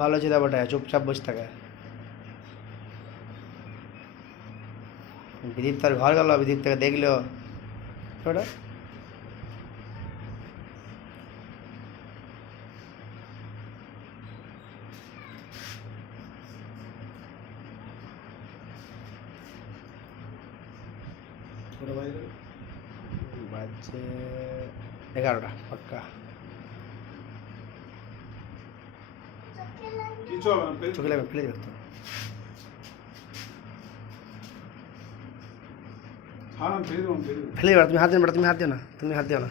ভালো ছিল বটে, চুপচাপ বসে থাকে। বিদীপ তার ঘর গেল, বিদীপ থেকে দেখলো ওটা। বাজছে 11টা পাক্কা। চোখে লাগবে, ফেলে দেবে তো। ফেলে দেবে, তুমি হাত দিও না, তুমি হাত দিও না, তুমি হাত দিও না,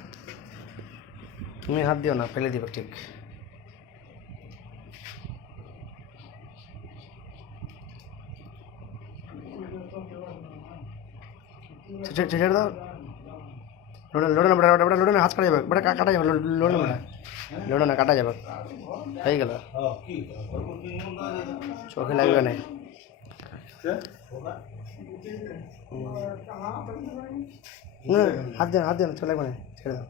তুমি হাত দিও না, ফেলে দিবে ঠিক। ছেড়ে দাও, লোড়ে না বেটা, বেটা লোড়ে না, হাত কাটা যাবে, বেটা কাটা যাবে, লোড়ে না বেটা, লোড়ে না, কাটা যাবে, হয়ে গেল। চোখে লাগবে না, হাত দেন, হাত দেন, চলে লাগবে না, ছেড়ে দাও।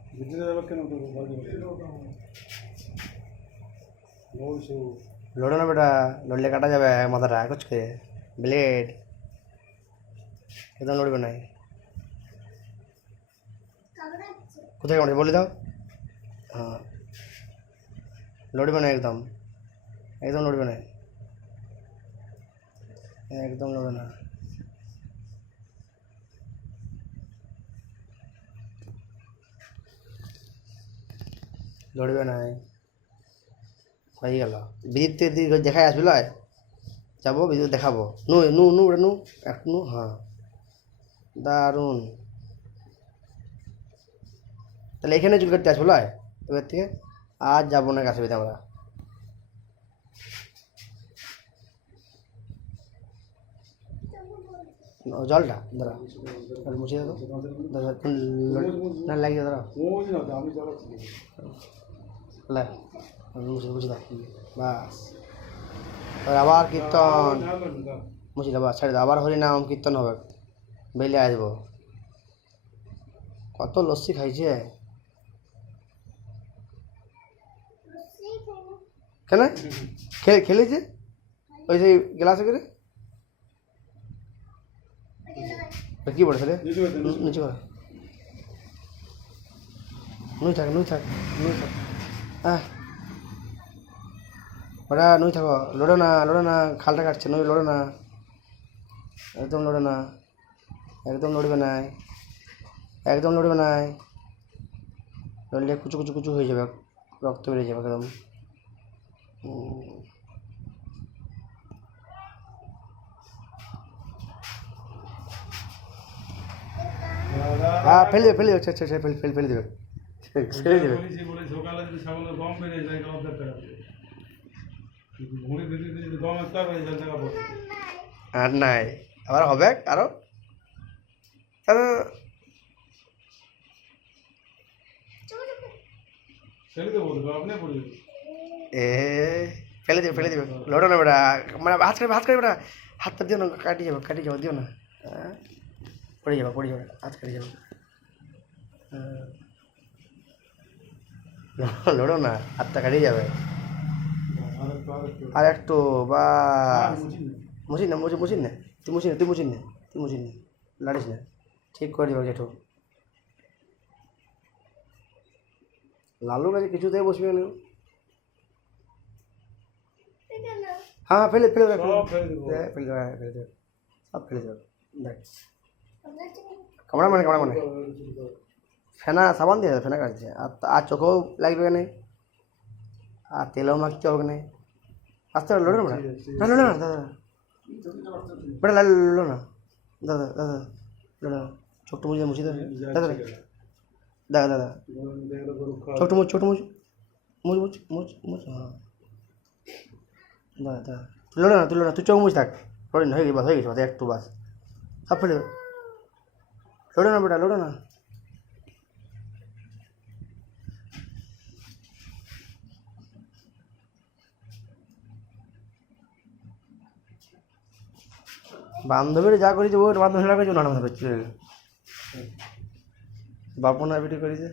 লোড়ে না বেটা, লড়লে কাটা যাবে মাথাটা কুচকে, ব্লেড একদম লড়বে না। কোথায় কামড়ে বলে দাও। হ্যাঁ, লড়বে না, একদম একদম লড়বে না, একদম লড়বে না। লড়বে না, হয়ে গেল। বিদ্যুৎ দেখায় আসবে, লয় যাবো, বিদ্যুৎ দেখাবো। নু নু নু নু একটু নু, হ্যাঁ দারুণ। তাহলে এখানে চুল কাটতে আসবো, লয় এবার থেকে আজ যাবো না কাছে আমরা। জলটা দাঁড়া, মুছিয়ে দেবো, না লাগিয়ে দাঁড়া, মুছে দাও, বাস। আবার কীর্তন মুছিলাম, বাস ছেড়ে দাও, আবার হরিনাম কীর্তন হবে, বেলে আসবো। কত লস্যি খাইছে, কেন খেলেছে ওই সেই গ্লাসে করে, কি বলেছে রে, নিচে কর, নুই থাক, নুই থাক, নুই থাক, হ্যাঁ ওরা নুই থাকো, লড়ো না, লড়ো না, খালটা কাটছে, নুই লড়ো না, একদম লড়ো না, একদম লড়বে না, একদম লড়বে না, লড়লে কুচু কুচু কুচু হয়ে যাবে, রক্ত বেরিয়ে যাবে একদম। হ্যাঁ ফেলে দেবে, ফেলে দেবে, ফেলে দেবে, ফেলে দেবে। আর নাই, আবার হবে আরো, এ ফেলে দিবে, ফেলে দিবে, লড়ো না বেটা, মানে হাত করে, হাত করে বেটা, হাতটা দিও না, কাটিয়ে যাবো, কাটিয়ে যাবো, দিও না, পড়ে যাবো, পড়ে যাবো, হাত কেটে যাবো, লড়ো না, হাতটা কাটিয়ে যাবে, আর একটু বা মুছিস না, মুছিস না, তুই মুছিস না, তুই মুছিস না, তুই মুছিস না, লাড়িস না, ঠিক করে দেবো জেঠু। লালুর কাছে কিছুতেই বসবে না, হ্যাঁ ফেলে ফেলে ফেলে ফেলে ফেলে দেবে, সব ফেলে দেবে, দেখ কামড়া মানে, কামড়া মানে, ফেনা সাবান দিয়ে ফেনা কাটছে, আর চোখেও লাগবে না, আর তেলও মাখতে হবে না, আস্তে লড়ো না বেটা, না লড়ো না দাদা, বেটা লড়ো না দাদা, দাদা লড়ো না, ছোট্ট মুছে মুছে দেবে দাদা, দাদা দাদা ছোট মুছ, ছোট মুছ, মুছ মুছ মুছ মুছ, হ্যাঁ দাদা দাদা, তুই লড়ো না, তুই লড়ো না, তুই চোখ মুছ থাক, লড়ি না, হয়ে গেছে, হয়ে গেছে, একটু বাস, সব ফেলে দেবে, লড়ো না বেটা, লড়ো না। বান্ধবীরা যা করেছে ওর বান্ধবীরা করেছে ওনার মতো করছে বাপনার ভিডিও করেছে